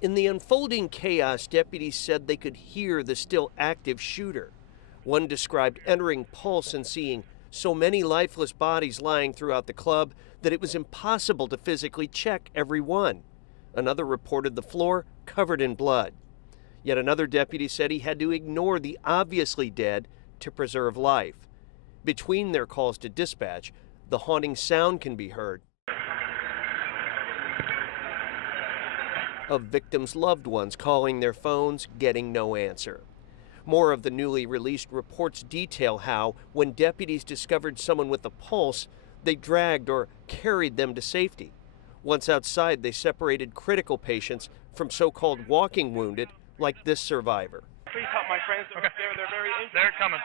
In the unfolding chaos, deputies said they could hear the still active shooter. One described entering Pulse and seeing so many lifeless bodies lying throughout the club that it was impossible to physically check every one. Another reported the floor covered in blood. Yet another deputy said he had to ignore the obviously dead to preserve life. Between their calls to dispatch, the haunting sound can be heard of victims' loved ones calling their phones, getting no answer. More of the newly released reports detail how, when deputies discovered someone with a pulse, they dragged or carried them to safety. Once outside, they separated critical patients from so-called walking wounded, like this survivor. Please help my friends. Okay. They're very injured. They're coming.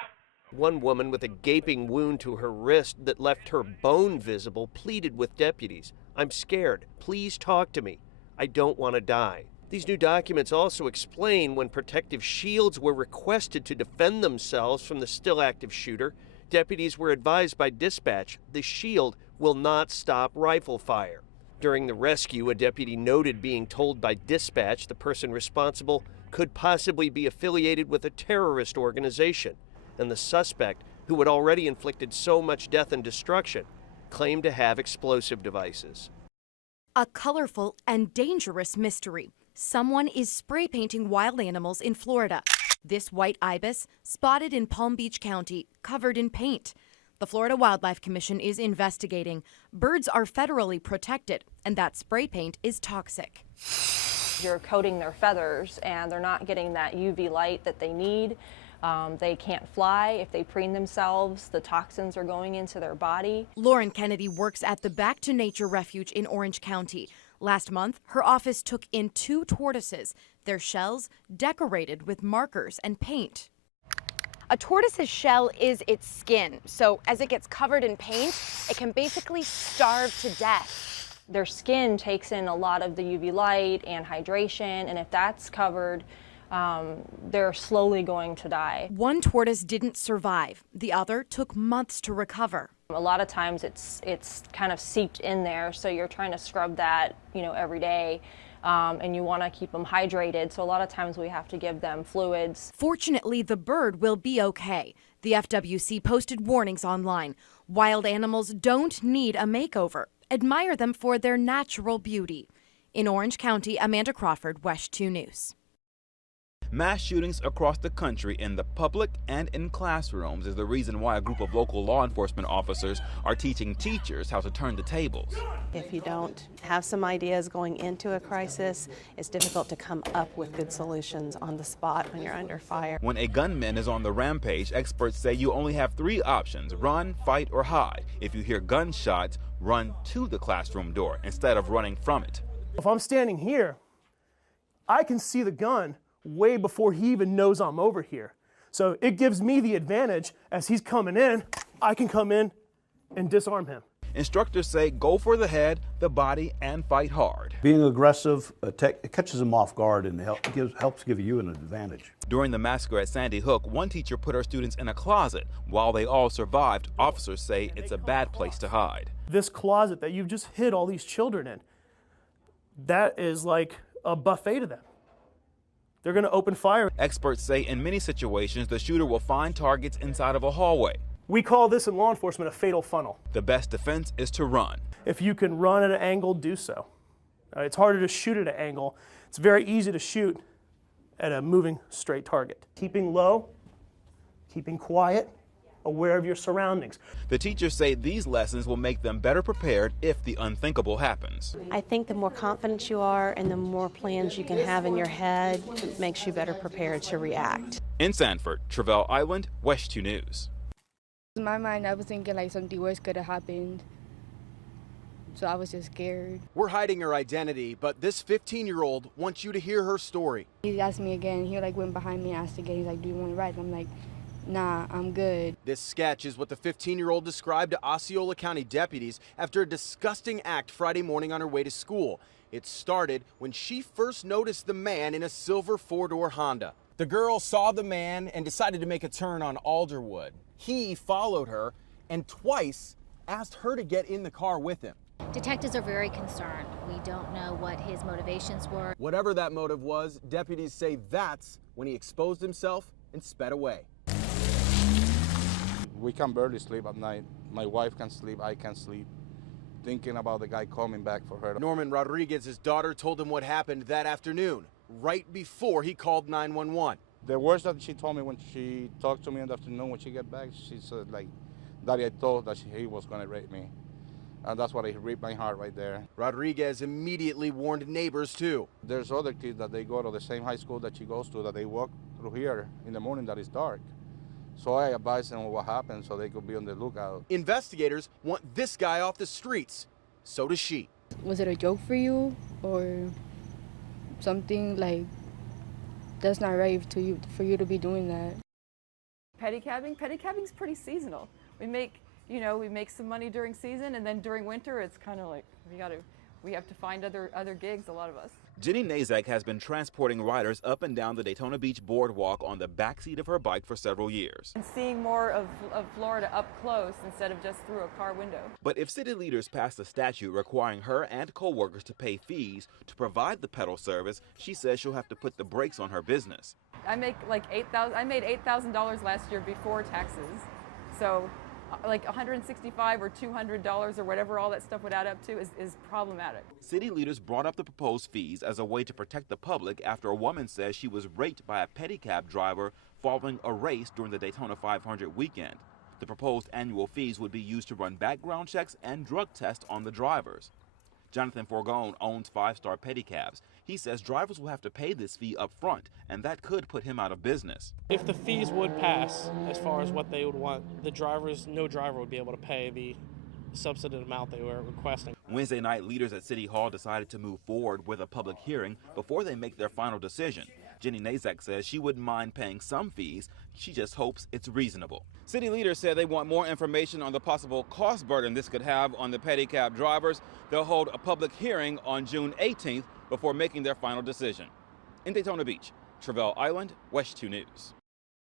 One woman with a gaping wound to her wrist that left her bone visible pleaded with deputies, "I'm scared. Please talk to me. I don't want to die." These new documents also explain when protective shields were requested to defend themselves from the still active shooter, deputies were advised by dispatch the shield will not stop rifle fire. During the rescue, a deputy noted being told by dispatch the person responsible could possibly be affiliated with a terrorist organization, and the suspect, who had already inflicted so much death and destruction, claimed to have explosive devices. A colorful and dangerous mystery. Someone is spray painting wild animals in Florida. This white ibis, spotted in Palm Beach County, covered in paint. The Florida Wildlife Commission is investigating. Birds are federally protected, and that spray paint is toxic. You're coating their feathers, and they're not getting that UV light that they need. They can't fly. If they preen themselves, the toxins are going into their body. Lauren Kennedy works at the Back to Nature Refuge in Orange County. Last month, her office took in 2 tortoises, their shells decorated with markers and paint. A tortoise's shell is its skin, so as it gets covered in paint, it can basically starve to death. Their skin takes in a lot of the UV light and hydration, and if that's covered, they're slowly going to die. One tortoise didn't survive. The other took months to recover. A lot of times it's kind of seeped in there, so you're trying to scrub that, every day, and you want to keep them hydrated. So a lot of times we have to give them fluids. Fortunately, the bird will be okay. The FWC posted warnings online. Wild animals don't need a makeover. Admire them for their natural beauty. In Orange County, Amanda Crawford, Wesh 2 News. Mass shootings across the country in the public and in classrooms is the reason why a group of local law enforcement officers are teaching teachers how to turn the tables. If you don't have some ideas going into a crisis, it's difficult to come up with good solutions on the spot when you're under fire. When a gunman is on the rampage, experts say you only have 3 options: run, fight, or hide. If you hear gunshots, run to the classroom door instead of running from it. If I'm standing here, I can see the gun way before he even knows I'm over here. So it gives me the advantage. As he's coming in, I can come in and disarm him. Instructors say go for the head, the body, and fight hard. Being aggressive it catches them off guard and helps give you an advantage. During the massacre at Sandy Hook, one teacher put her students in a closet. While they all survived, officers say it's a bad place to hide. This closet that you've just hid all these children in, that is like a buffet to them. They're going to open fire. Experts say in many situations, the shooter will find targets inside of a hallway. We call this in law enforcement a fatal funnel. The best defense is to run. If you can run at an angle, do so. It's harder to shoot at an angle. It's very easy to shoot at a moving straight target. Keeping low, keeping quiet, aware of your surroundings. The teachers say these lessons will make them better prepared if the unthinkable happens. I think the more confident you are and the more plans you can have in your head, it makes you better prepared to react. In Sanford, Travell Island, Wesh 2 News. In my mind, I was thinking like something worse could have happened. So I was just scared. We're hiding her identity, but this 15-year-old wants you to hear her story. He asked me again. He went behind me and asked again. He's like, "Do you want to ride?" And I'm like, "Nah, I'm good." This sketch is what the 15-year-old described to Osceola County deputies after a disgusting act Friday morning on her way to school. It started when she first noticed the man in a silver 4-door Honda. The girl saw the man and decided to make a turn on Alderwood. He followed her and twice asked her to get in the car with him. Detectives are very concerned. We don't know what his motivations were. Whatever that motive was, deputies say that's when he exposed himself and sped away. We can barely sleep at night. My wife can sleep, I can sleep, thinking about the guy coming back for her. Norman Rodriguez's daughter told him what happened that afternoon, right before he called 911. The words that she told me when she talked to me in the afternoon when she got back, she said, like, Daddy, I thought that he was going to rape me. And that's what ripped my heart right there. Rodriguez immediately warned neighbors, too. There's other kids that they go to the same high school that she goes to, that they walk through here in the morning that is dark. So I advised them what happened so they could be on the lookout. Investigators want this guy off the streets. So does she. Was it a joke for you or something like that's not right for you to be doing that? Pedicabbing's pretty seasonal. We make some money during season, and then during winter it's kind of like we have to find other gigs, a lot of us. Jenny Nazak has been transporting riders up and down the Daytona Beach boardwalk on the backseat of her bike for several years. And seeing more of Florida up close instead of just through a car window. But if city leaders pass a statute requiring her and co-workers to pay fees to provide the pedal service, she says she'll have to put the brakes on her business. I make like I made $8,000 last year before taxes. So like $165 or $200 or whatever all that stuff would add up to is problematic. City leaders brought up the proposed fees as a way to protect the public after a woman says she was raped by a pedicab driver following a race during the Daytona 500 weekend. The proposed annual fees would be used to run background checks and drug tests on the drivers. Jonathan Forgone owns 5-Star Pedicabs. He says drivers will have to pay this fee up front, and that could put him out of business. If the fees would pass, as far as what they would want, no driver would be able to pay the subsidized amount they were requesting. Wednesday night, leaders at City Hall decided to move forward with a public hearing before they make their final decision. Jenny Nazak says she wouldn't mind paying some fees. She just hopes it's reasonable. City leaders said they want more information on the possible cost burden this could have on the pedicab drivers. They'll hold a public hearing on June 18th before making their final decision. In Daytona Beach, Travell Island, Wesh 2 News.